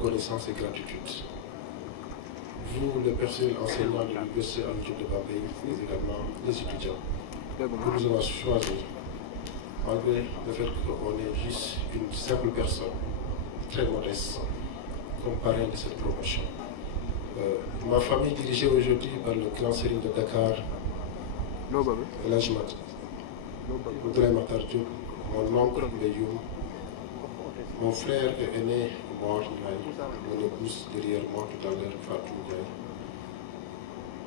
reconnaissance et gratitude. Vous, le personnel enseignant de l'Université de Bambey, mais également les étudiants, que nous avons choisi, malgré le fait qu'on est juste une simple personne, très modeste, comme parrain de cette promotion. Ma famille dirigée aujourd'hui par le grand sérigne de Dakar, l'Ajmat, Moudray Matar Diop, mon oncle Beyoum, mon frère aîné mort, mon épouse derrière moi tout à l'heure, Fatou Ndiaye.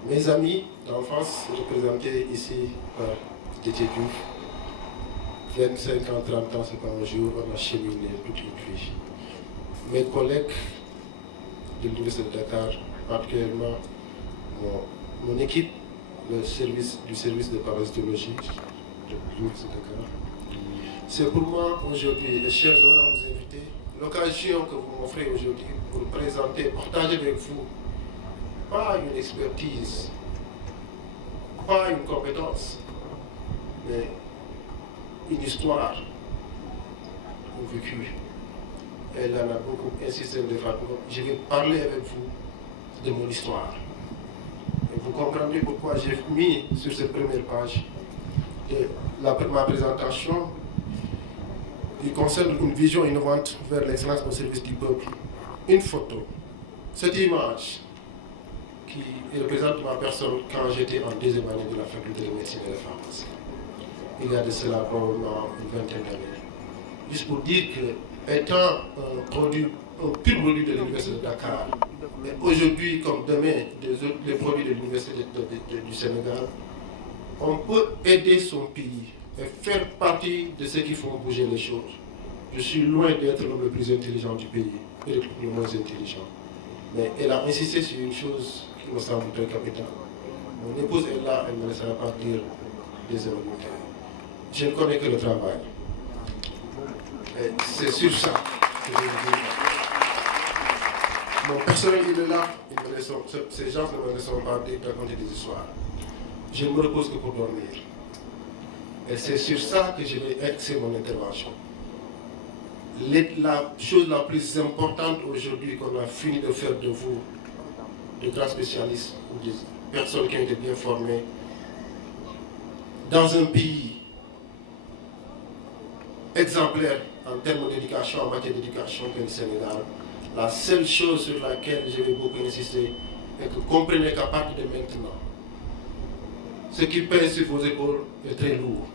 Mes amis d'enfance représentés ici par Déthié Diouf, 25 ans, 30 ans, c'est pas un jour, on a cheminé toute une vie. Mes collègues de l'Université de Dakar, particulièrement mon équipe du service de parasitologie de l'Université de Dakar. C'est pour moi aujourd'hui, les chers honorables invités, l'occasion que vous m'offrez aujourd'hui pour présenter, partager avec vous, pas une expertise, pas une compétence, mais une histoire, une vécu. Elle en a beaucoup insisté de Fatou. Je vais parler avec vous de mon histoire. Et vous comprendrez pourquoi j'ai mis sur cette première page de ma présentation. Il concerne une vision innovante vers l'excellence au service du peuple. Une photo. Cette image qui représente ma personne quand j'étais en deuxième année de la faculté de médecine et de pharmacie. Il y a de cela probablement une vingtaine d'années. Juste pour dire que, étant un pur produit de l'Université de Dakar, et aujourd'hui comme demain les produits de l'Université du Sénégal, on peut aider son pays et faire partie de ceux qui font bouger les choses. Je suis loin d'être l'homme le plus intelligent du pays, et le moins intelligent. Mais elle a insisté sur une chose qui me semble très capitale. Mon épouse est là, elle ne me laissera pas dire des événements. Je ne connais que le travail. Et c'est sur ça que je veux dire. Mon personnel, il est là, ces gens ne me laisseront pas raconter des histoires. Je ne me repose que pour dormir. Et c'est sur ça que je vais axer mon intervention. La chose la plus importante aujourd'hui qu'on a fini de faire de vous, de grands spécialistes ou des personnes qui ont été bien formées, dans un pays exemplaire en termes d'éducation, en matière d'éducation qu'est le Sénégal, la seule chose sur laquelle je vais beaucoup insister est que vous comprenez qu'à partir de maintenant, ce qui pèse sur vos épaules est très lourd.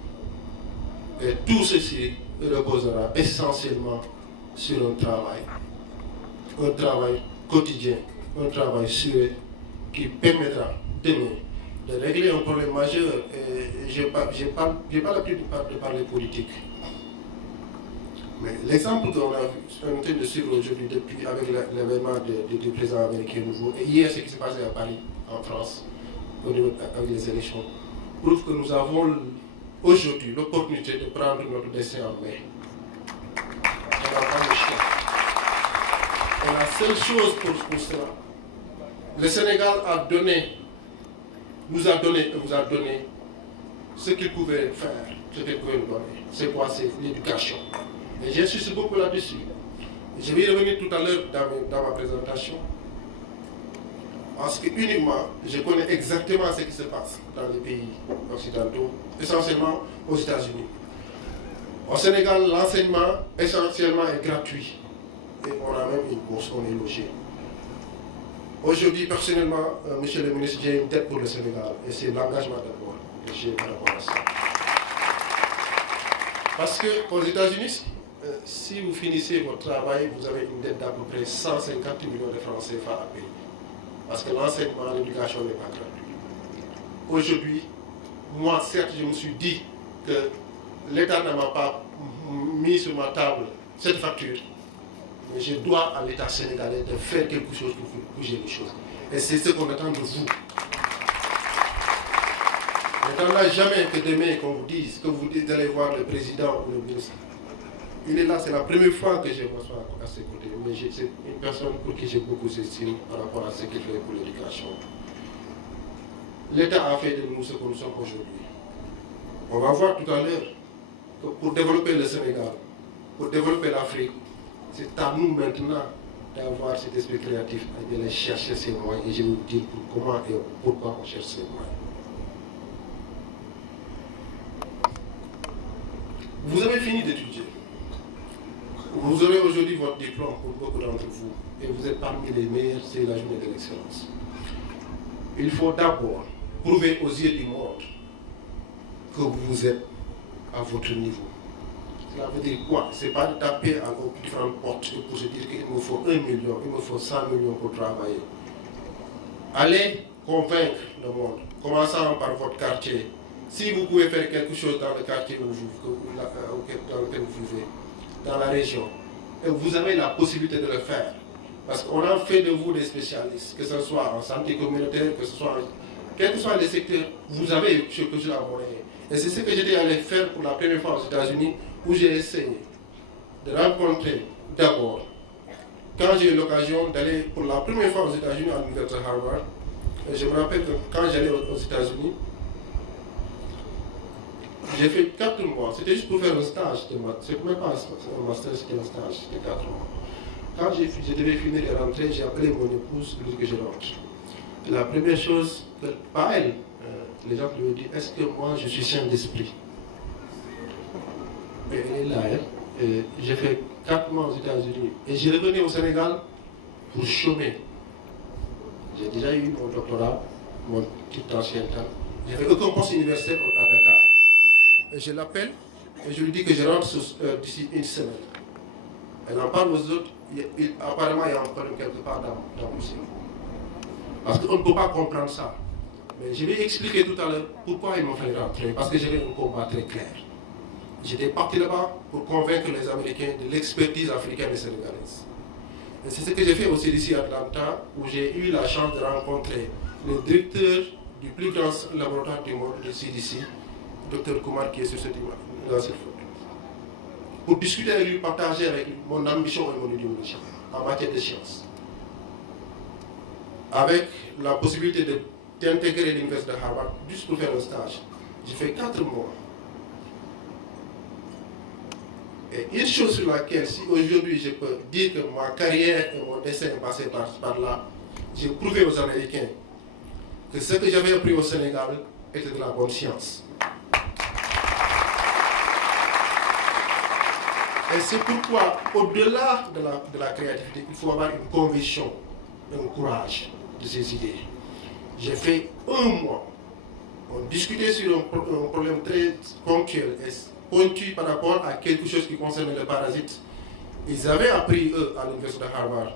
Et tout ceci reposera essentiellement sur un travail quotidien, un travail sûr qui permettra demain de régler un problème majeur. Et je n'ai pas l'habitude de parler politique. Mais l'exemple qu'on a en train de suivre aujourd'hui depuis avec l'événement du président américain nouveau, et hier ce qui s'est passé à Paris, en France, avec les élections, prouve que nous avons aujourd'hui l'opportunité de prendre notre destin en main. On n'a pas le choix. Et la seule chose pour cela, le Sénégal nous a donné ce qu'il pouvait faire, ce qu'il pouvait nous donner. C'est quoi? C'est l'éducation. Et j'insiste beaucoup là-dessus. Je vais y revenir tout à l'heure dans ma présentation. Parce que uniquement, je connais exactement ce qui se passe dans les pays occidentaux, essentiellement aux États-Unis. Au Sénégal, l'enseignement essentiellement est gratuit. Et on a même une bourse, on est logé. Aujourd'hui, personnellement, monsieur le ministre, j'ai une tête pour le Sénégal. Et c'est l'engagement d'abord que j'ai par rapport à ça. Parce qu'aux États-Unis, si vous finissez votre travail, vous avez une dette d'à peu près 150 millions de francs CFA à payer. Parce que l'enseignement, l'éducation n'est pas gratuit. Aujourd'hui, moi, certes, je me suis dit que l'État ne m'a pas mis sur ma table cette facture. Mais je dois à l'État sénégalais de faire quelque chose pour bouger les choses. Et c'est ce qu'on attend de vous. On n'attendra jamais que demain qu'on vous dise, que vous allez voir le président ou le ministre. Il est là, c'est la première fois que je m'assois à ses côtés. Mais c'est une personne pour qui j'ai beaucoup d'estime par rapport à ce qu'il fait pour l'éducation. L'État a fait de nous ce que nous sommes aujourd'hui. On va voir tout à l'heure que pour développer le Sénégal, pour développer l'Afrique, c'est à nous maintenant d'avoir cet esprit créatif et d'aller chercher ces moyens. Et je vais vous dire comment et pourquoi on cherche ces moyens. Vous avez fini d'étudier. Vous aurez aujourd'hui votre diplôme pour beaucoup d'entre vous. Et vous êtes parmi les meilleurs, c'est la journée de l'excellence. Il faut d'abord prouver aux yeux du monde que vous êtes à votre niveau. Cela veut dire quoi? Ce n'est pas de taper à nos différentes portes pour se dire qu'il me faut 1 million, il me faut 100 millions pour travailler. Allez convaincre le monde, commençant par votre quartier. Si vous pouvez faire quelque chose dans le quartier dans lequel vous vivez, dans la région, et vous avez la possibilité de le faire, parce qu'on a fait de vous des spécialistes, que ce soit en santé communautaire, que ce soit quels que soient les secteurs, vous avez quelque chose à moyen. Et c'est ce que j'étais allé faire pour la première fois aux États-Unis, où j'ai essayé de rencontrer d'abord, quand j'ai eu l'occasion d'aller pour la première fois aux États-Unis à l'université de Harvard, et je me rappelle que quand j'allais aux États-Unis, j'ai fait 4 mois, c'était juste pour faire un stage de maths, c'est même pas un master, c'était un stage de 4 mois. Quand je devais finir et rentrer, j'ai appelé mon épouse pour dire que je rentre. Et la première chose, pas elle, les gens lui ont dit, est-ce que moi je suis saint d'esprit? Et elle est là, hein. J'ai fait 4 mois aux États-Unis et je revenais au Sénégal pour chômer. J'ai déjà eu mon doctorat, mon titre d'ancienneté. Je n'avais aucun poste universitaire à Dakar. Et je l'appelle et je lui dis que je rentre d'ici une semaine. Elle en parle aux autres, apparemment il y a un problème quelque part dans le musée. Parce qu'on ne peut pas comprendre ça. Mais je vais expliquer tout à l'heure pourquoi il m'a fait rentrer. Parce que j'avais un combat très clair. J'étais parti là-bas pour convaincre les Américains de l'expertise africaine et sénégalaise. Et c'est ce que j'ai fait au CDC Atlanta, où j'ai eu la chance de rencontrer le directeur du plus grand laboratoire du monde, le CDC, Dr Kumar, qui est sur cette photo, pour discuter avec lui, partager avec lui mon ambition et mon idéologie en matière de sciences. Avec la possibilité d'intégrer l'université de Harvard, juste pour faire un stage. J'ai fait 4 mois. Et une chose sur laquelle, si aujourd'hui je peux dire que ma carrière et mon destin est passé par là, j'ai prouvé aux Américains que ce que j'avais appris au Sénégal était de la bonne science. Et c'est pourquoi, au-delà de la créativité, il faut avoir une conviction, un courage de ces idées. J'ai fait 1 mois. On discutait sur un problème très ponctuel et pointu par rapport à quelque chose qui concerne les parasites. Ils avaient appris, eux, à l'université de Harvard,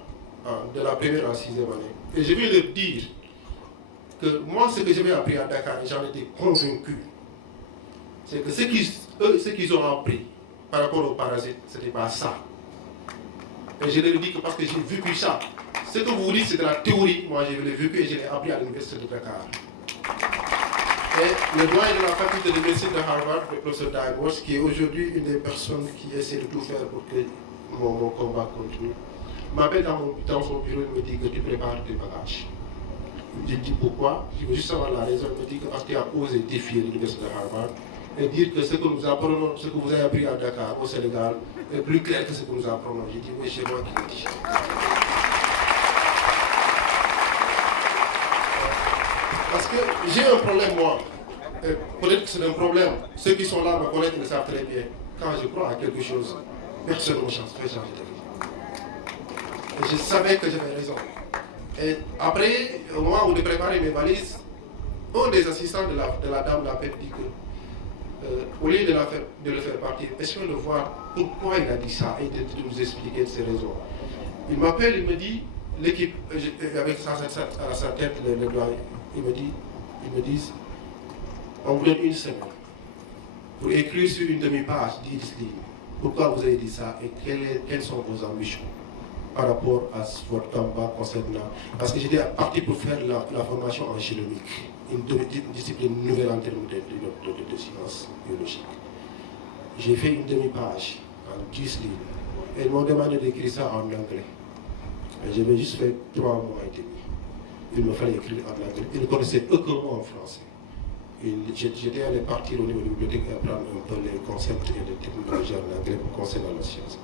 de la première à la 6e année. Et je vais leur dire que moi, ce que j'avais appris à Dakar, j'en étais convaincu, c'est que ce qu'ils ont appris par rapport aux parasites, ce n'était pas ça. Et je leur dis que parce que j'ai vécu ça, ce que vous dites, c'est de la théorie. Moi, je l'ai vécu et je l'ai appris à l'université de Dakar. Et le doyen de la faculté de médecine de Harvard, le professeur Dagos, qui est aujourd'hui une des personnes qui essaie de tout faire pour que mon combat continue, m'appelle dans son bureau et me dit que tu prépares tes bagages. Je dis pourquoi? Je veux juste savoir la raison. Il me dit que parce qu'il a osé défier l'université de Harvard et dire que ce que nous apprenons, ce que vous avez appris à Dakar, au Sénégal, est plus clair que ce que nous apprenons. J'ai dit, oui, c'est moi qui le dis. Parce que j'ai un problème, moi. Peut-être que c'est un problème. Ceux qui sont là me connaissent, le savent très bien. Quand je crois à quelque chose, personne ne me fait changer de vie. Et je savais que j'avais raison. Et après, au moment où je préparais mes valises, un des assistants de la dame l'appelle dit que, au lieu de le faire partir, essayons de voir pourquoi il a dit ça et de nous expliquer ses raisons. Il m'appelle, il me dit, l'équipe, avec à sa tête, le doyen, ils me disent, on vous donne 1 semaine pour écrire sur une demi-page 10 lignes. Pourquoi vous avez dit ça et quelles sont vos ambitions par rapport à votre combat concernant. Parce que j'étais parti pour faire la formation en génomique, une discipline nouvelle en termes de sciences biologiques. J'ai fait une demi-page en 10 lignes. Et ils m'ont demandé d'écrire ça en anglais. Et j'avais juste fait 3 mois et demi. Il me fallait écrire en anglais. Ils ne connaissaient aucun mot en français. J'étais allé partir au niveau de la bibliothèque et apprendre un peu les concepts et les technologies en anglais concernant la science.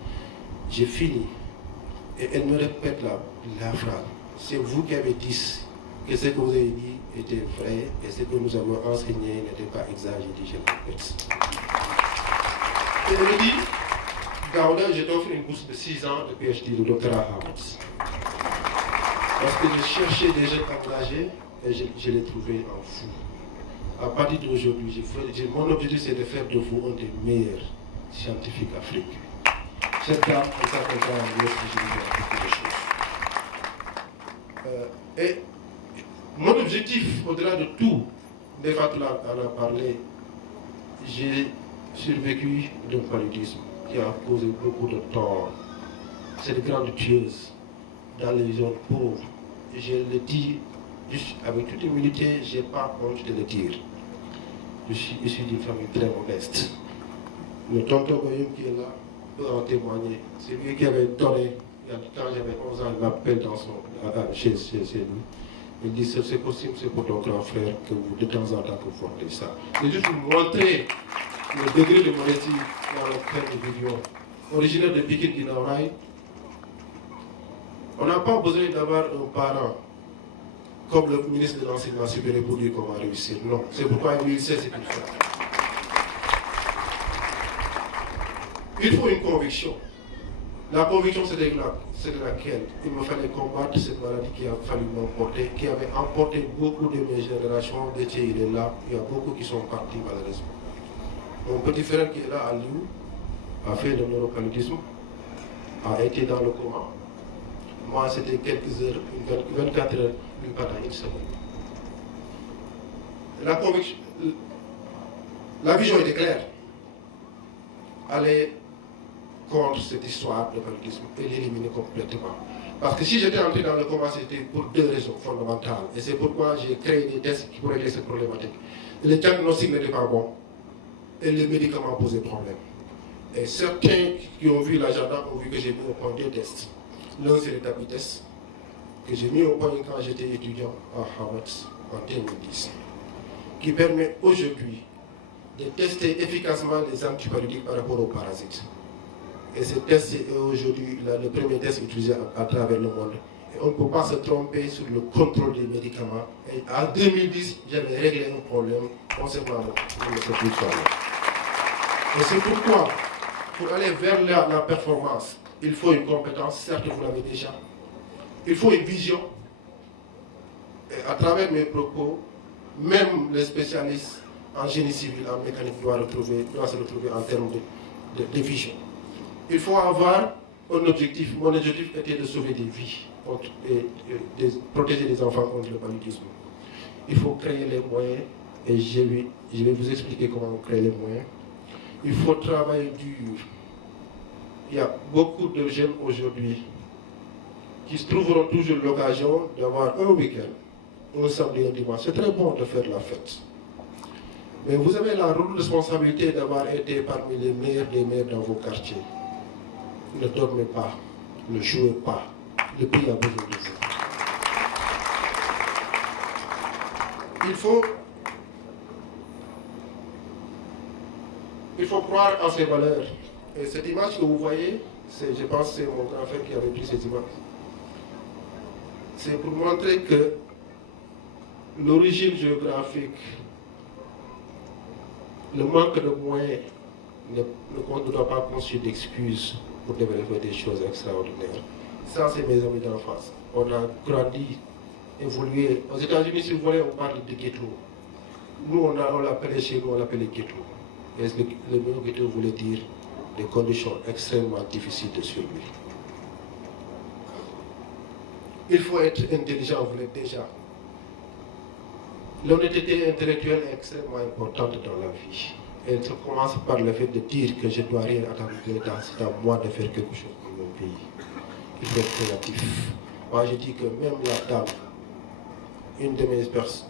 J'ai fini. Et elle me répète la phrase. C'est vous qui avez dit que ce que vous avez dit était vrai et ce que nous avons enseigné n'était pas exact. J'ai dit, je le répète. Et elle me dit, Daouda, je t'offre une bourse de 6 ans de PhD de doctorat à Harvard. Parce que je cherchais des jeunes engagés et je les trouvais en fou. À partir d'aujourd'hui, mon objectif c'est de faire de vous un des meilleurs scientifiques africains. Cette dame, elle s'appelle beaucoup de choses. Et mon objectif, au-delà de tout, Nefatula en a parlé, j'ai survécu d'un paludisme qui a causé beaucoup de tort. Cette grande tueuse dans les zones pauvres, je le dis juste avec toute humilité, je n'ai pas honte de le dire. Je suis issu d'une famille très modeste. Le tonton Boyum qui est là peut en témoigner. C'est lui qui avait donné, il y a du temps, j'avais 11 ans, il m'appelle chez lui. Il dit, ce costume, c'est pour ton grand frère que vous, de temps en temps, que vous portez ça. C'est juste pour montrer le degré de modestie dans lequel nous vivions. Originaire de Pikine Guinaouraï, on n'a pas besoin d'avoir un parent comme le ministre de l'Enseignement supérieur pour dire comment réussir. Non, c'est pourquoi il sait ce qu'il fait. Il faut une conviction. La conviction, c'est de laquelle il me fallait combattre cette maladie qui a fallu m'emporter, qui avait emporté beaucoup de mes générations. Détier, il est là, il y a beaucoup qui sont partis malheureusement. Mon petit frère qui est là à Liu a fait le neuropaludisme, a été dans le coma. Moi, c'était quelques heures, 24 heures, une pendant une semaine. La conviction, la vision était claire. Aller contre cette histoire de paludisme et l'éliminer complètement. Parce que si j'étais entré dans le coma, c'était pour 2 raisons fondamentales. Et c'est pourquoi j'ai créé des tests qui pourraient régler cette problématique. Le diagnostic n'était pas bon et les médicaments posaient problème. Et certains qui ont vu l'agenda ont vu que j'ai mis au point 2 tests. L'un, c'est le TAPI test que j'ai mis au point quand j'étais étudiant à Harvard en 2010, qui permet aujourd'hui de tester efficacement les antipaludiques par rapport aux parasites. Et ce test est aujourd'hui le premier test utilisé à travers le monde. Et on ne peut pas se tromper sur le contrôle des médicaments. Et en 2010, j'avais réglé un problème concernant le soir. Et c'est pourquoi, pour aller vers la performance, il faut une compétence, certes vous l'avez déjà. Il faut une vision. Et à travers mes propos, même les spécialistes en génie civil, en mécanique, doivent se retrouver en termes de vision. Il faut avoir un objectif. Mon objectif était de sauver des vies et de protéger les enfants contre le paludisme. Il faut créer les moyens et je vais vous expliquer comment on crée les moyens. Il faut travailler dur. Il y a beaucoup de jeunes aujourd'hui qui se trouveront toujours l'occasion d'avoir un week-end, un samedi et un dimanche. C'est très bon de faire la fête. Mais vous avez la responsabilité d'avoir été parmi les meilleurs des meilleurs dans vos quartiers. Ne dormez pas, ne jouez pas. Le pays a besoin de vous. Il faut croire en ces valeurs. Et cette image que vous voyez, je pense que c'est mon grand frère qui avait pris cette image. C'est pour montrer que l'origine géographique, le manque de moyens ne doit pas constituer d'excuses pour développer des choses extraordinaires. Ça, c'est mes amis d'enfance. On a grandi, évolué. Aux États-Unis, si vous voulez, on parle de ghetto. Nous, on l'appelait chez nous, on l'appelait ghetto. Et le mot ghetto voulait dire des conditions extrêmement difficiles de survie. Il faut être intelligent, vous l'êtes déjà. L'honnêteté intellectuelle est extrêmement importante dans la vie. Elle se commence par le fait de dire que je ne dois rien attendre de l'État, c'est à moi de faire quelque chose pour mon pays. Il faut être créatif. Moi, je dis que même la dame, une de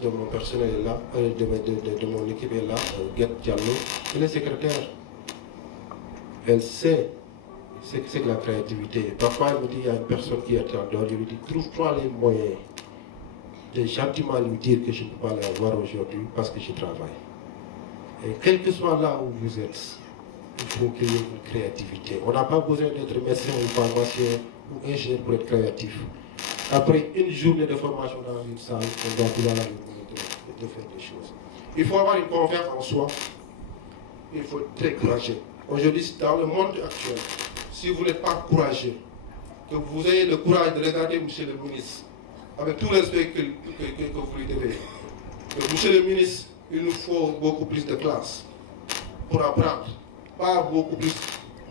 mon personnel est là, de mon équipe est là, Guet Diallo, elle est secrétaire. Elle sait ce que c'est que la créativité. Parfois, elle me dit, il y a une personne qui est en dehors, je lui dis, trouve-toi les moyens de gentiment lui dire que je ne peux pas l'avoir aujourd'hui parce que je travaille. Et quel que soit là où vous êtes, il faut qu'il y ait une créativité. On n'a pas besoin d'être médecin ou pharmacien ou ingénieur pour être créatif. Après une journée de formation dans une salle, on doit pouvoir de faire des choses. Il faut avoir une confiance en soi. Il faut être très courageux. Aujourd'hui, dans le monde actuel, si vous n'êtes pas courageux, que vous ayez le courage de regarder monsieur le ministre, avec tout le respect que vous lui devez, que monsieur le ministre, il nous faut beaucoup plus de classes pour apprendre, pas beaucoup plus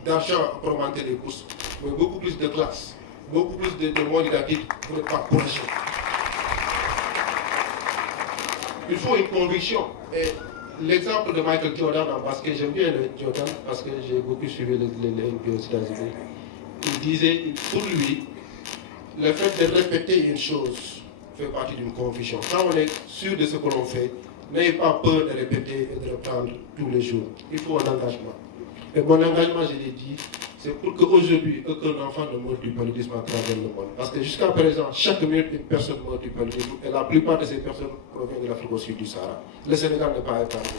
d'argent pour augmenter les bourses, mais beaucoup plus de classes, beaucoup plus de moyens didactiques pour n'être pas courageux. Il faut une conviction. Et l'exemple de Michael Jordan en basket, j'aime bien le Jordan parce que j'ai beaucoup suivi les NBA aux États-Unis. Il disait, pour lui, le fait de répéter une chose fait partie d'une conviction. Quand on est sûr de ce que l'on fait, n'ayez pas peur de répéter et de reprendre tous les jours. Il faut un engagement. Et mon engagement, je l'ai dit, c'est pour qu'aujourd'hui, aucun enfant ne meure du paludisme à travers le monde. Parce que jusqu'à présent, chaque minute, une personne meurt du paludisme et la plupart de ces personnes proviennent de l'Afrique au sud du Sahara. Le Sénégal n'est pas épargné.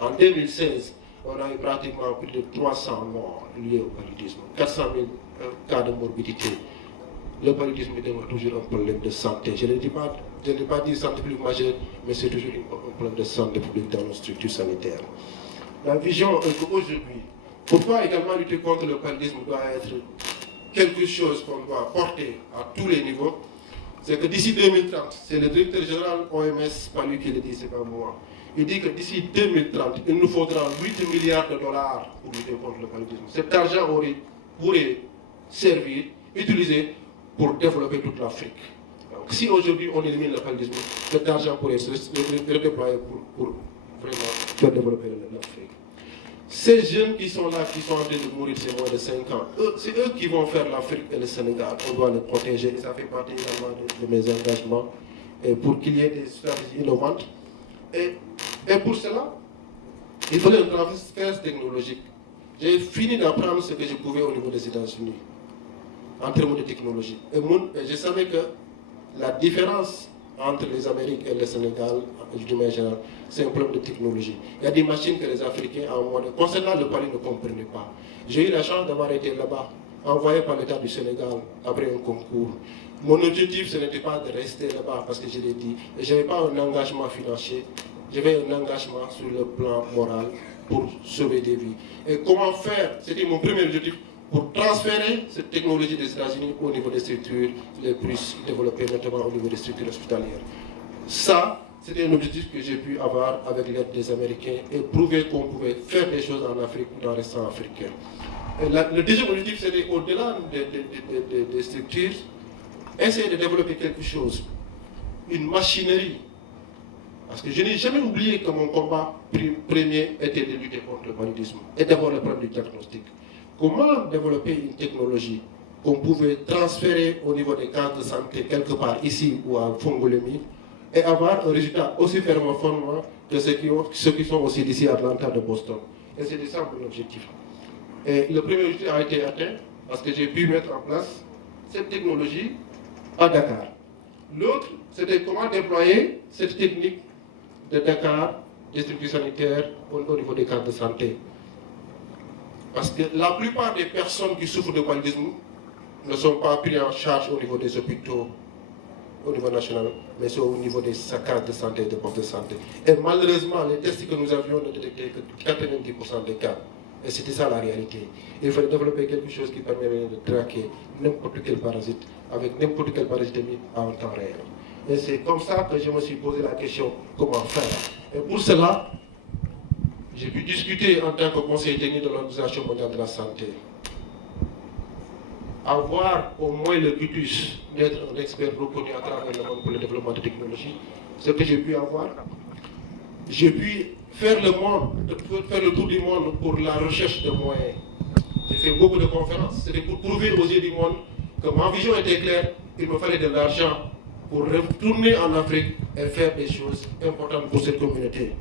En 2016, on a eu pratiquement plus de 300 morts liés au paludisme, 400 000 cas de morbidité. Le paludisme est toujours un problème de santé. Je ne dis pas dire santé publique majeure, mais c'est toujours un problème de santé publique dans nos structures sanitaires. La vision est qu'aujourd'hui, pourquoi également lutter contre le paludisme doit être quelque chose qu'on doit porter à tous les niveaux, c'est que d'ici 2030, c'est le directeur général OMS, pas lui qui le dit, c'est pas moi. Il dit que d'ici 2030, il nous faudra 8 milliards de dollars pour lutter contre le paludisme. Cet argent pourrait servir, utiliser pour développer toute l'Afrique. Si aujourd'hui on élimine le paludisme, cet argent pourrait se redéployer pour vraiment faire développer l'Afrique. Ces jeunes qui sont là, qui sont en train de mourir, c'est moins de 5 ans. C'est eux qui vont faire l'Afrique et le Sénégal. On doit les protéger et ça fait partie également de mes engagements et pour qu'il y ait des stratégies innovantes. Et pour cela, il fallait un transfert technologique. J'ai fini d'apprendre ce que je pouvais au niveau des États-Unis en termes de technologie. Et je savais que la différence entre les Amériques et le Sénégal, du moins général, c'est un problème de technologie. Il y a des machines que les Africains, concernant le Mali, ne comprenaient pas. J'ai eu la chance d'avoir été là-bas, envoyé par l'État du Sénégal après un concours. Mon objectif, ce n'était pas de rester là-bas, parce que je l'ai dit, je n'avais pas un engagement financier, j'avais un engagement sur le plan moral pour sauver des vies. Et comment faire, c'était mon premier objectif, pour transférer cette technologie des États-Unis au niveau des structures les plus développées, notamment au niveau des structures hospitalières. Ça, c'était un objectif que j'ai pu avoir avec l'aide des Américains et prouver qu'on pouvait faire des choses en Afrique dans les restant africains. Et le deuxième objectif, c'était au-delà des structures, essayer de développer quelque chose, une machinerie. Parce que je n'ai jamais oublié que mon combat premier était de lutter contre le paludisme et d'abord le problème du diagnostic. Comment développer une technologie qu'on pouvait transférer au niveau des cases de santé quelque part ici ou à Fongolemi et avoir un résultat aussi performant que ceux qui sont aussi d'ici à Atlanta, de Boston. Et c'était ça mon objectif. Et le premier objectif a été atteint parce que j'ai pu mettre en place cette technologie à Dakar. L'autre, c'était comment déployer cette technique de Dakar, des structures sanitaires au niveau des cases de santé. Parce que la plupart des personnes qui souffrent de paludisme ne sont pas prises en charge au niveau des hôpitaux, au niveau national, mais c'est au niveau des cases de santé et des postes de santé. Et malheureusement, les tests que nous avions ne détectaient que 90% des cas. Et c'était ça la réalité. Il fallait développer quelque chose qui permettrait de traquer n'importe quel parasite, avec n'importe quel parasitemie en temps réel. Et c'est comme ça que je me suis posé la question, comment faire. Et pour cela, j'ai pu discuter en tant que conseiller technique de l'Organisation mondiale de la santé. Avoir au moins le cutus d'être un expert reconnu à travers le monde pour le développement de technologies, ce que j'ai pu avoir. J'ai pu faire le tour du monde pour la recherche de moyens. J'ai fait beaucoup de conférences. C'était pour prouver aux yeux du monde que ma vision était claire. Il me fallait de l'argent pour retourner en Afrique et faire des choses importantes pour cette communauté.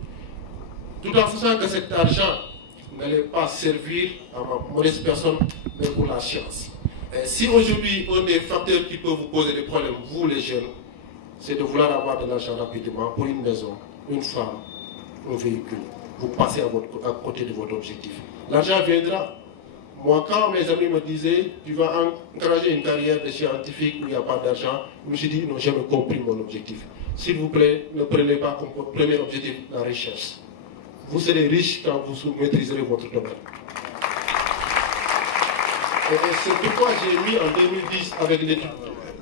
Tout en faisant que cet argent n'allait pas servir à ma modeste personne, mais pour la science. Et si aujourd'hui, un des facteurs qui peut vous poser des problèmes, vous les jeunes, c'est de vouloir avoir de l'argent rapidement pour une maison, une femme, un véhicule, vous passez à côté de votre objectif. L'argent viendra. Moi, quand mes amis me disaient, tu vas encourager une carrière de scientifique où il n'y a pas d'argent, je me suis dit, ils n'ont jamais compris mon objectif. S'il vous plaît, ne prenez pas comme premier objectif la recherche. Vous serez riche quand vous maîtriserez votre domaine. Et c'est pourquoi j'ai mis en 2010 avec l'étude,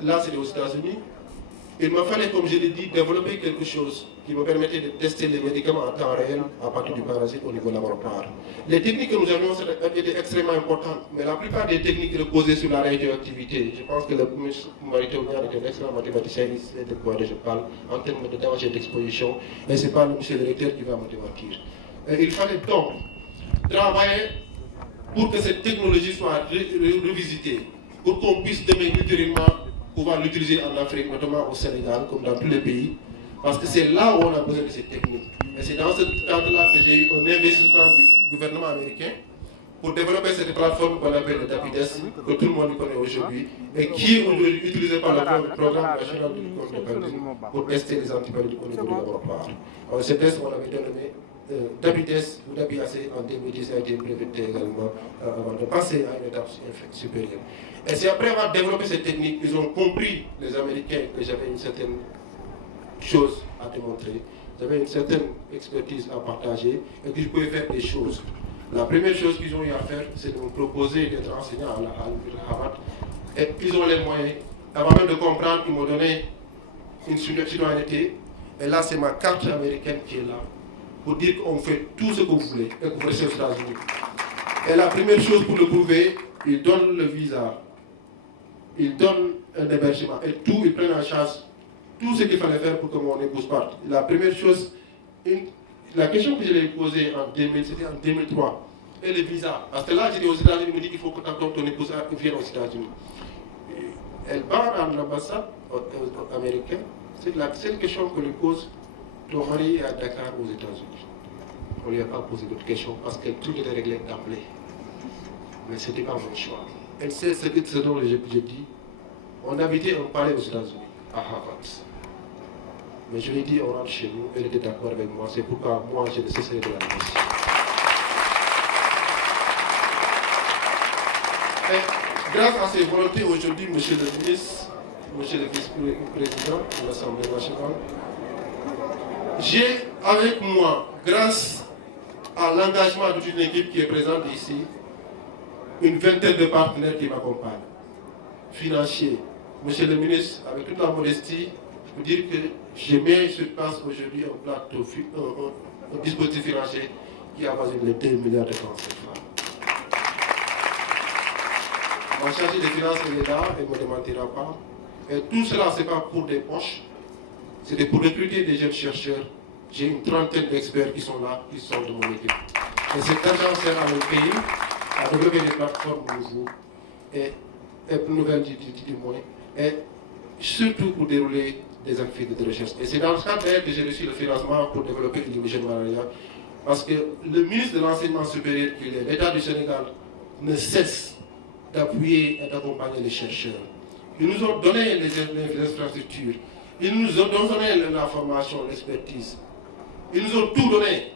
là c'est aux États-Unis, il me fallait, comme je l'ai dit, développer quelque chose qui me permettait de tester les médicaments en temps réel à partir du parasite au niveau laboratoire. Les techniques que nous avions étaient extrêmement importantes, mais la plupart des techniques reposaient sur la radioactivité. Je pense que le ministre Maritonnier était un excellent mathématicien, il sait de quoi je parle en termes de danger d'exposition, et ce n'est pas le monsieur le directeur qui va me démentir. Il fallait donc travailler pour que cette technologie soit revisitée, pour qu'on puisse demain ultérieurement pouvoir l'utiliser en Afrique, notamment au Sénégal, comme dans tous les pays, parce que c'est là où on a besoin de ces techniques. Et c'est dans ce cadre-là que j'ai eu un investissement du gouvernement américain pour développer cette plateforme qu'on appelle le DAPIDES, que tout le monde connaît aujourd'hui, et qui est aujourd'hui utilisée par le programme national de lutte contre le paludisme pour tester les antibiotiques au niveau du laboratoire. Alors, ce test, on l'avait dénommé DAPIDES ou DAPIAC en 2010 a été breveté également avant de passer à une étape supérieure. Et c'est après avoir développé cette technique qu'ils ont compris, les Américains, que j'avais une certaine chose à démontrer, j'avais une certaine expertise à partager et que je pouvais faire des choses. La première chose qu'ils ont eu à faire, c'est de me proposer d'être enseignant à Harvard. Et ils ont les moyens. Avant même de comprendre, ils m'ont donné une citoyenneté. Et là, c'est ma carte américaine qui est là, pour dire qu'on fait tout ce que vous voulez et que vous restez aux États-Unis. Et la première chose pour le prouver, ils donnent le visa, ils donnent un hébergement et tout, ils prennent en charge tout ce qu'il fallait faire pour que mon épouse parte. La première chose, la question que je lui ai posée en 2000, c'était en 2003, et le visa. Parce que là, j'étais aux États-Unis, il me dit qu'il faut que ton épouse vienne aux États-Unis. Elle part à l'ambassade américaine, c'est la seule question que lui pose. Ton mari est à Dakar aux États-Unis. On ne lui a pas posé d'autres questions parce que tout était réglé d'emblée. Mais ce n'était pas mon choix. Elle sait ce dont j'ai dit. On habitait un palais aux États-Unis, à Harvard. Mais je lui ai dit, on rentre chez nous. Elle était d'accord avec moi. C'est pourquoi moi, je ne cesserai de la négocier. Grâce à ces volontés, aujourd'hui, monsieur le ministre, monsieur le vice-président de l'Assemblée nationale, j'ai avec moi, grâce à l'engagement d'une équipe qui est présente ici, une vingtaine de partenaires qui m'accompagnent. Financiers. Monsieur le ministre, avec toute la modestie, je peux dire que je mets sur place aujourd'hui un plateau, un dispositif financier qui a basé les 2 milliards de francs CFA. Ma chargée des finances est là, elle ne me démentira pas. Et tout cela, ce n'est pas pour des poches, c'était pour recruter des jeunes chercheurs. J'ai une trentaine d'experts qui sont là, qui sont de mon équipe. Et cet argent sert à mon pays à développer des plateformes nouveaux et nouvelles du moins, et surtout pour dérouler des activités de recherche. Et c'est dans ce cadre que j'ai reçu le financement pour développer l'immunisation malaria, parce que le ministre de l'Enseignement supérieur, qui est l'État du Sénégal, ne cesse d'appuyer et d'accompagner les chercheurs. Ils nous ont donné les infrastructures, ils nous ont donné la formation, l'expertise. Ils nous ont tout donné.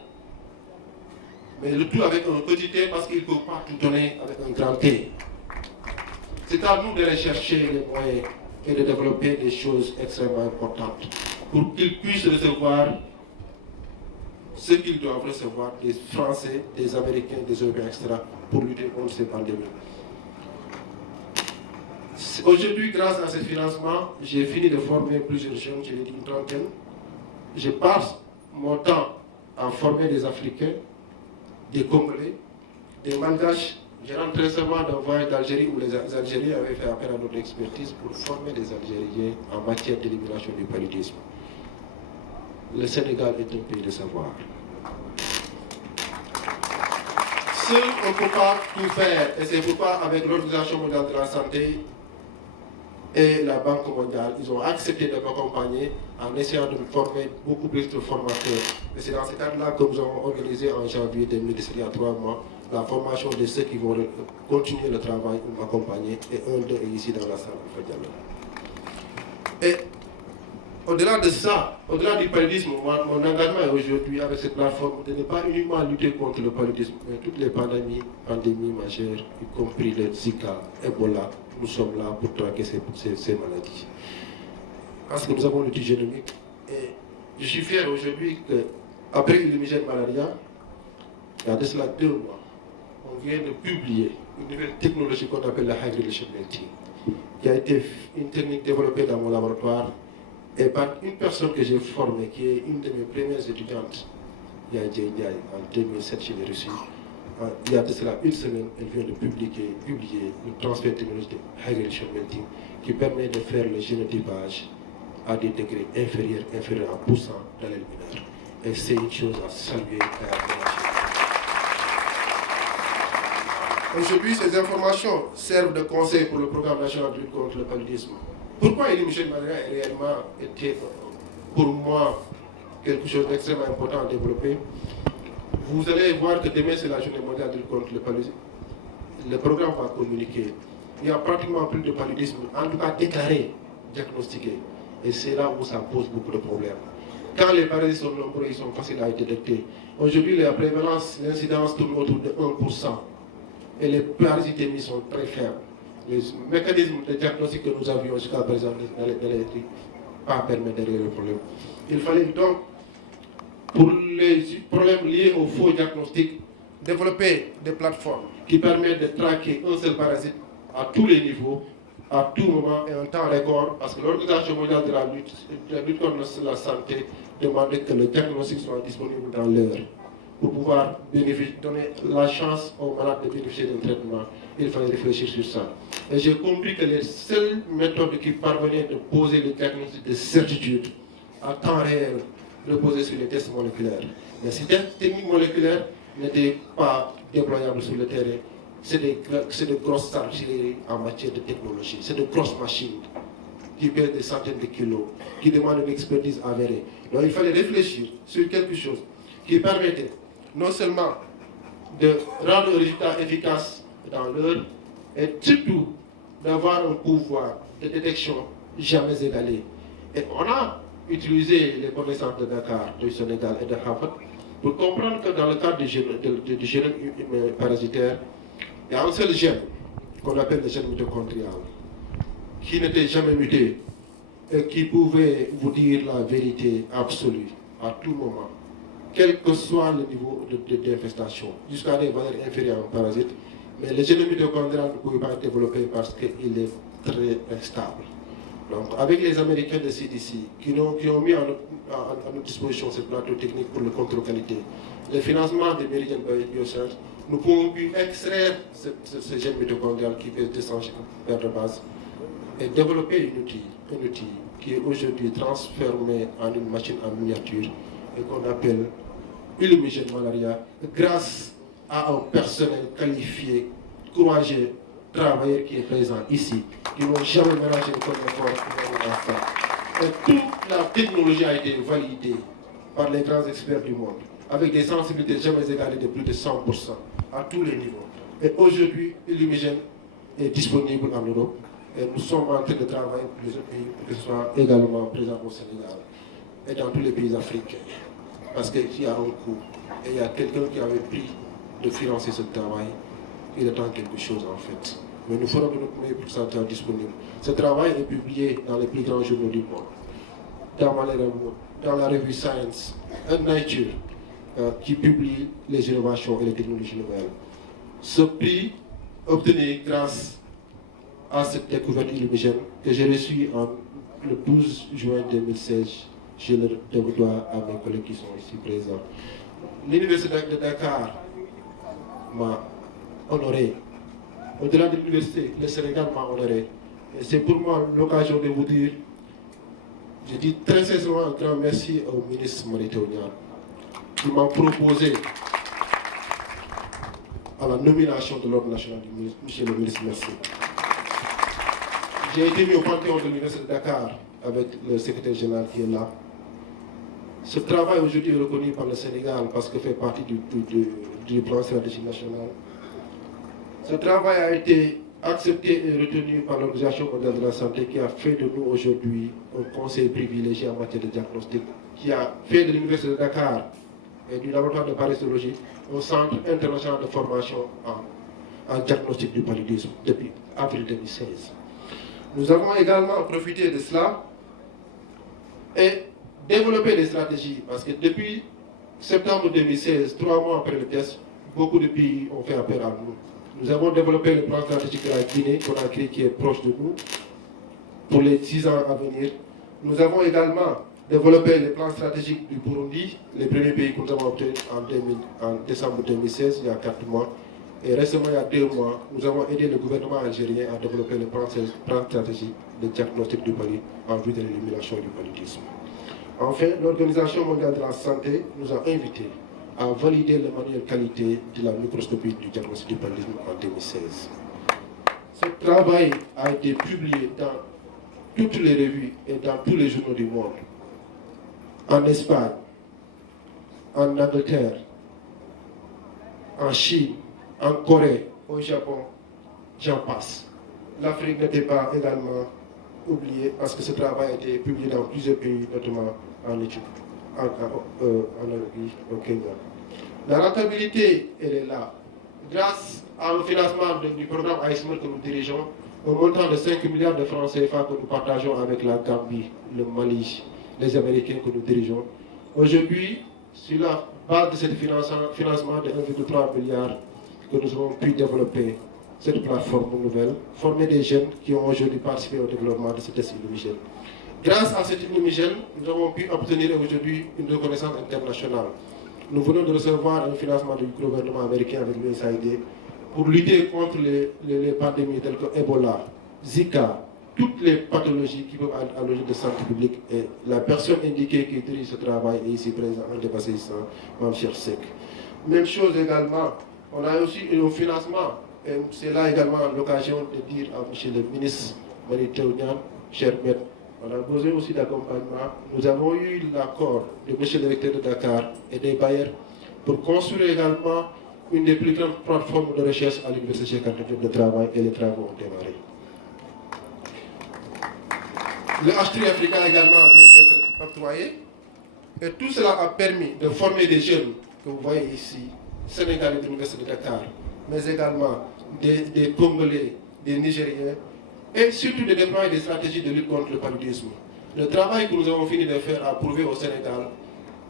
Mais le tout avec un petit T parce qu'ils ne peuvent pas tout donner avec un grand T. C'est à nous de rechercher les moyens et de développer des choses extrêmement importantes pour qu'ils puissent recevoir ce qu'ils doivent recevoir des Français, des Américains, des Européens, etc. pour lutter contre ces pandémies. Aujourd'hui, grâce à ce financement, j'ai fini de former plusieurs jeunes, j'ai dit une trentaine. Je passe mon temps à former des Africains, des Congolais, des Malgaches. Je rentre récemment d'un voyage d'Algérie où les Algériens avaient fait appel à notre expertise pour former des Algériens en matière d'élimination du paludisme. Le Sénégal est un pays de savoir. Seul, on ne peut pas tout faire. Et c'est pourquoi, avec l'Organisation mondiale de la santé et la Banque mondiale, ils ont accepté de m'accompagner en essayant de me former beaucoup plus de formateurs. Et c'est dans ce cadre-là que nous avons organisé en janvier 2017, il y a 3 mois, la formation de ceux qui vont continuer le travail ou m'accompagner. Et un d'eux est ici dans la salle. Et au-delà de ça, au-delà du paludisme, mon engagement est aujourd'hui avec cette plateforme de ne pas uniquement lutter contre le paludisme, mais toutes les pandémies majeures, y compris le Zika, Ebola, nous sommes là pour traquer ces maladies. Parce que nous avons l'outil génomique. Et je suis fier aujourd'hui qu'après l'Illumigen Malaria, il y a de cela 2 mois, on vient de publier une nouvelle technologie qu'on appelle la High Relation Melting, qui a été une technique développée dans mon laboratoire et par une personne que j'ai formée, qui est une de mes premières étudiantes, Yadja Ndiaye, en 2007, je l'ai reçue. Il y a de cela 1 semaine, elle vient de publier une transfert technologique de High Relation Melting qui permet de faire le génotypage à des degrés inférieurs à 1% dans les luminaires. Et c'est une chose à saluer et à remercier. Aujourd'hui, ces informations servent de conseil pour le programme national de lutte contre le paludisme. Pourquoi l'Illumigen Malaria a réellement été, pour moi, quelque chose d'extrêmement important à développer? Vous allez voir que demain, c'est la journée mondiale de lutte contre le paludisme. Le programme va communiquer. Il y a pratiquement plus de paludisme, en tout cas déclaré, diagnostiqué. Et c'est là où ça pose beaucoup de problèmes. Quand les parasites sont nombreux, ils sont faciles à détecter. Aujourd'hui, la prévalence, l'incidence tourne autour de 1%. Et les parasitémies sont très faibles. Les mécanismes de diagnostic que nous avions jusqu'à présent n'allaient pas permettre de régler le problème. Il fallait donc, pour les problèmes liés au faux diagnostic, développer des plateformes qui permettent de traquer un seul parasite à tous les niveaux, à tout moment et en temps record, parce que l'Organisation mondiale de la lutte contre la santé demandait que le diagnostic soit disponible dans l'heure. Pour pouvoir donner la chance aux malades de bénéficier d'un traitement, il fallait réfléchir sur ça. Et j'ai compris que les seules méthodes qui parvenaient de poser le diagnostic de certitude à temps réel reposaient sur les tests moléculaires. Mais ces techniques moléculaires n'étaient pas déployables sur le terrain. C'est de grosses artilleries en matière de technologie. C'est de grosses machines qui pèsent des centaines de kilos, qui demandent une expertise avérée. Donc il fallait réfléchir sur quelque chose qui permettait non seulement de rendre le résultat efficace dans l'heure, et surtout d'avoir un pouvoir de détection jamais égalé. Et on a utilisé les connaissances de Dakar, du Sénégal et de Harvard pour comprendre que dans le cadre du génome parasitaire, il y a un seul gène qu'on appelle le gène mitochondrial, qui n'était jamais muté et qui pouvait vous dire la vérité absolue à tout moment, quel que soit le niveau d'infestation, jusqu'à des valeurs inférieures en parasite. Mais le génome mitochondrial ne pouvait pas être développé parce qu'il est très instable. Donc, avec les Américains de CDC, qui ont mis à notre disposition ce plateau technique pour le contrôle qualité, le financement des Meridian Biosciences, nous pouvons extraire ce gène mitochondrial qui pèse 200 paires de base et développer un outil qui est aujourd'hui transformé en une machine en miniature et qu'on appelle Illumigen Malaria, grâce à un personnel qualifié, courageux, travailleur qui est présent ici, qui n'ont jamais mélangé le corps pour faire. Et toute la technologie a été validée par les grands experts du monde, avec des sensibilités jamais égalées de plus de 100% à tous les niveaux. Et aujourd'hui, Illumigen est disponible en Europe. Et nous sommes en train de travailler pour les autres pays pour que ce soit également présent au Sénégal et dans tous les pays africains. Parce qu'il y a un coût et il y a quelqu'un qui avait pris de financer ce travail. Il attend quelque chose en fait. Mais nous ferons de notre mieux pour que ça soit disponible. Ce travail est publié dans les plus grands journaux du monde. Dans la revue Science and Nature, qui publie les innovations et les technologies nouvelles. Ce prix obtenu grâce à cette découverte Illumigen que j'ai reçue le 12 juin 2016, je le dois à mes collègues qui sont ici présents. L'Université de Dakar m'a honoré. Au-delà de l'université, le Sénégal m'a honoré. Et c'est pour moi l'occasion de vous dire, je dis très sincèrement un grand merci au ministre mauritanien qui m'a proposé à la nomination de l'Ordre national du ministre. Monsieur le ministre, merci. J'ai été mis au Panthéon de l'Université de Dakar avec le secrétaire général qui est là. Ce travail aujourd'hui est reconnu par le Sénégal parce que fait partie du plan stratégique national. Ce travail a été accepté et retenu par l'Organisation mondiale de la santé qui a fait de nous aujourd'hui un conseil privilégié en matière de diagnostic, qui a fait de l'Université de Dakar et du laboratoire de parasitologie un centre international de formation en diagnostic du paludisme depuis avril 2016. Nous avons également profité de cela et développé des stratégies, parce que depuis septembre 2016, 3 mois après le test, beaucoup de pays ont fait appel à nous. Nous avons développé le plan stratégique de la Guinée-Conakry qui est proche de nous pour les 6 ans à venir. Nous avons également développé le plan stratégique du Burundi, les premiers pays que nous avons obtenus en décembre 2016, il y a 4 mois. Et récemment, il y a 2 mois, nous avons aidé le gouvernement algérien à développer le plan stratégique de diagnostic du paludisme en vue de l'élimination du paludisme. Enfin, l'Organisation mondiale de la santé nous a invités à valider le manuel qualité de la microscopie du diagnostic du paludisme en 2016. Ce travail a été publié dans toutes les revues et dans tous les journaux du monde, en Espagne, en Angleterre, en Chine, en Corée, au Japon, j'en passe. L'Afrique n'était pas également oubliée parce que ce travail a été publié dans plusieurs pays, notamment en Éthiopie, en Namibie, au Kenya. La rentabilité, elle est là. Grâce au financement du programme AISMER que nous dirigeons, au montant de 5 milliards de francs CFA que nous partageons avec la Gambie, le Mali, les Américains que nous dirigeons. Aujourd'hui, sur la base de ce financement de 1,3 milliard que nous avons pu développer cette plateforme nouvelle, former des jeunes qui ont aujourd'hui participé au développement de ce test indigène. Grâce à cette indigène, nous avons pu obtenir aujourd'hui une reconnaissance internationale. Nous venons de recevoir un financement du gouvernement américain avec l'USAID pour lutter contre les pandémies telles que Ebola, Zika, toutes les pathologies qui peuvent aller à l'origine de santé publique. Et la personne indiquée qui dirige ce travail est ici présente, en dépassé Mme Chersek. Même chose également, on a aussi un financement, et c'est là également l'occasion de dire à M. le ministre Mary Teuw Niane, cher maître, on a besoin aussi d'accompagnement. Nous avons eu l'accord de M. le recteur de Dakar et des bailleurs pour construire également une des plus grandes plateformes de recherche à l'Université Cheikh Anta Diop de travail, et les travaux ont démarré. Le H3 Africa également vient d'être octroyé, et tout cela a permis de former des jeunes que vous voyez ici, Sénégalais de l'Université de Dakar, mais également des Congolais, des Nigériens, et surtout de déployer des stratégies de lutte contre le paludisme. Le travail que nous avons fini de faire a prouvé au Sénégal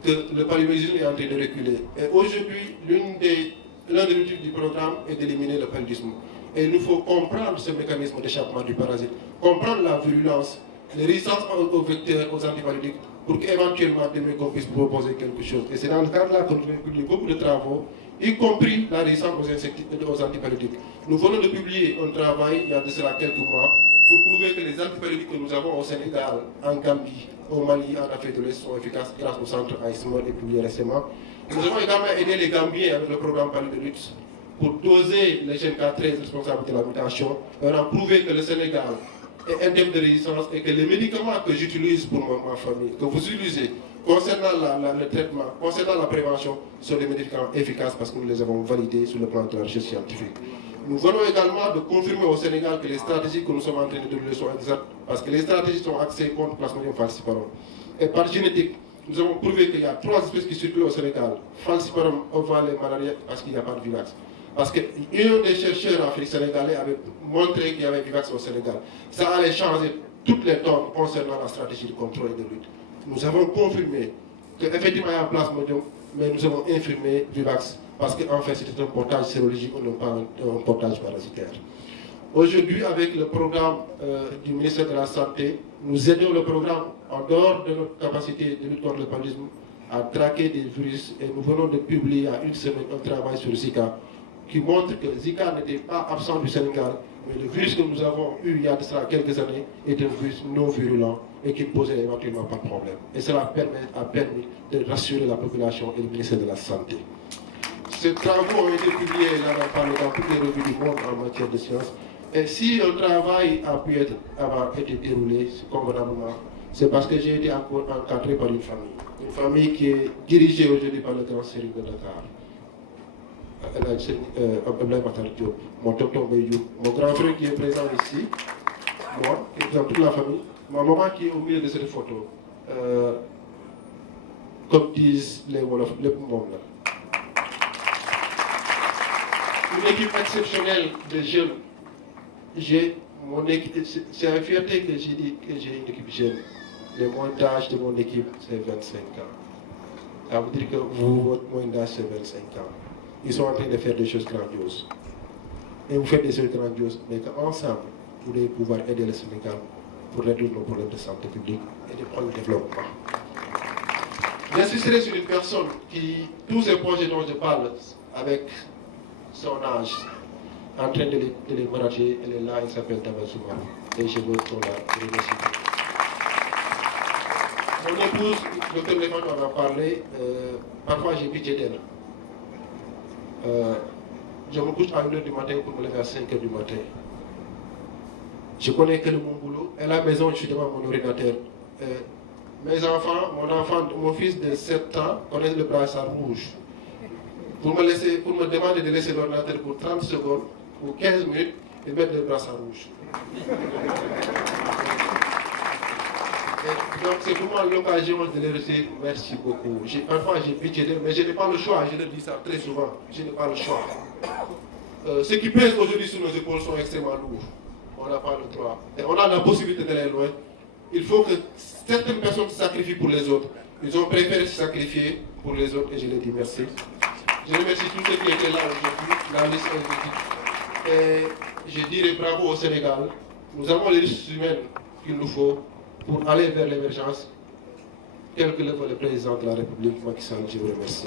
que le paludisme est en train de reculer. Et aujourd'hui, l'un des objectifs du programme est d'éliminer le paludisme. Et il nous faut comprendre ce mécanisme d'échappement du parasite, comprendre la virulence, les résistances aux vecteurs, aux antipaludiques, pour qu'éventuellement demain qu'on puisse proposer quelque chose. Et c'est dans le cadre-là que nous avons publié beaucoup de travaux, y compris la résistance aux insecticides et aux antipaludiques. Nous venons de publier un travail, il y a de cela quelques mois, pour prouver que les antipaludiques que nous avons au Sénégal, en Gambie, au Mali, en Afrique de l'Est sont efficaces grâce au centre AISMER et publié récemment. Nous avons également aidé les Gambiens avec le programme Paludolutte pour doser les gènes K13 responsables de la mutation. On a prouvé que le Sénégal est indemne de résistance et que les médicaments que j'utilise pour ma famille, que vous utilisez concernant le traitement, concernant la prévention, sont des médicaments efficaces parce que nous les avons validés sur le plan de la recherche scientifique. Nous venons également de confirmer au Sénégal que les stratégies que nous sommes en train de développer sont exactes parce que les stratégies sont axées contre Plasmodium falciparum. Et par génétique, nous avons prouvé qu'il y a 3 espèces qui circulent au Sénégal. Falciparum, ovale et malaria, parce qu'il n'y a pas de Vivax. Parce qu'un des chercheurs en Afrique sénégalais avait montré qu'il y avait Vivax au Sénégal. Ça allait changer toutes les donnes concernant la stratégie de contrôle et de lutte. Nous avons confirmé qu'effectivement il y a un Plasmodium, mais nous avons infirmé Vivax parce qu'en fait c'était un portage sérologique ou non pas un portage parasitaire. Aujourd'hui, avec le programme du ministère de la Santé, nous aidons le programme en dehors de notre capacité de lutte contre le paludisme à traquer des virus, et nous venons de publier il y a une semaine un travail sur Zika qui montre que Zika n'était pas absent du Sénégal, mais le virus que nous avons eu il y a de cela quelques années est un virus non virulent et qui ne posait éventuellement pas de problème. Et cela a permis de rassurer la population et le ministère de la Santé. Ces travaux ont été publiés dans toutes les revues du monde en matière de sciences. Et si un travail a pu avoir été déroulé convenablement, c'est parce que j'ai été encadré par une famille. Une famille qui est dirigée aujourd'hui par le grand Serigne de Dakar. Abdoulaye Makhtar Diop, mon tonton Beyoum, mon grand frère qui est présent ici, moi, qui représente toute la famille, ma maman qui est au milieu de cette photo. Comme disent les Wolofs, le monde là. Une équipe exceptionnelle de jeunes. C'est avec fierté que j'ai dit que j'ai une équipe jeune. Le moyen d'âge de mon équipe, c'est 25 ans. Ça veut dire que vous, votre moyen d'âge, c'est 25 ans. Ils sont en train de faire des choses grandioses. Et vous faites des choses grandioses, mais qu'ensemble, vous allez pouvoir aider le Sénégal pour résoudre nos problèmes de santé publique et de prendre le développement. J'insisterai sur une personne qui, tous ces projets dont je parle, avec son âge, en train de les manager, elle est là, elle s'appelle Tabasouma. Et je veux qu'on la remercie. Mon épouse, le téléphone en a parlé, parfois j'ai pitié d'elle. Je me couche à 1h du matin pour me lever à 5h du matin. Je connais que mon boulot. Et à la maison, je suis devant mon ordinateur. Mes enfants, mon fils de 7 ans connaît le brassard rouge. Pour me demander de laisser l'ordinateur pour 30 secondes ou 15 minutes, et mettre le brassard rouge. Donc c'est pour moi l'occasion de leur dire merci beaucoup. Parfois j'ai pitié d'eux, mais je n'ai pas le choix, je leur dis ça très souvent, je n'ai pas le choix. Ce qui pèse aujourd'hui sur nos épaules sont extrêmement lourds. On n'a pas le droit. Et on a la possibilité d'aller loin. Il faut que certaines personnes se sacrifient pour les autres. Ils ont préféré se sacrifier pour les autres et je leur dis merci. Je remercie tous ceux qui étaient là aujourd'hui, la liste est et je dirais bravo au Sénégal. Nous avons les ressources humaines qu'il nous faut pour aller vers l'émergence, tel que le veut le président de la République, Macky Sall. Je vous remercie.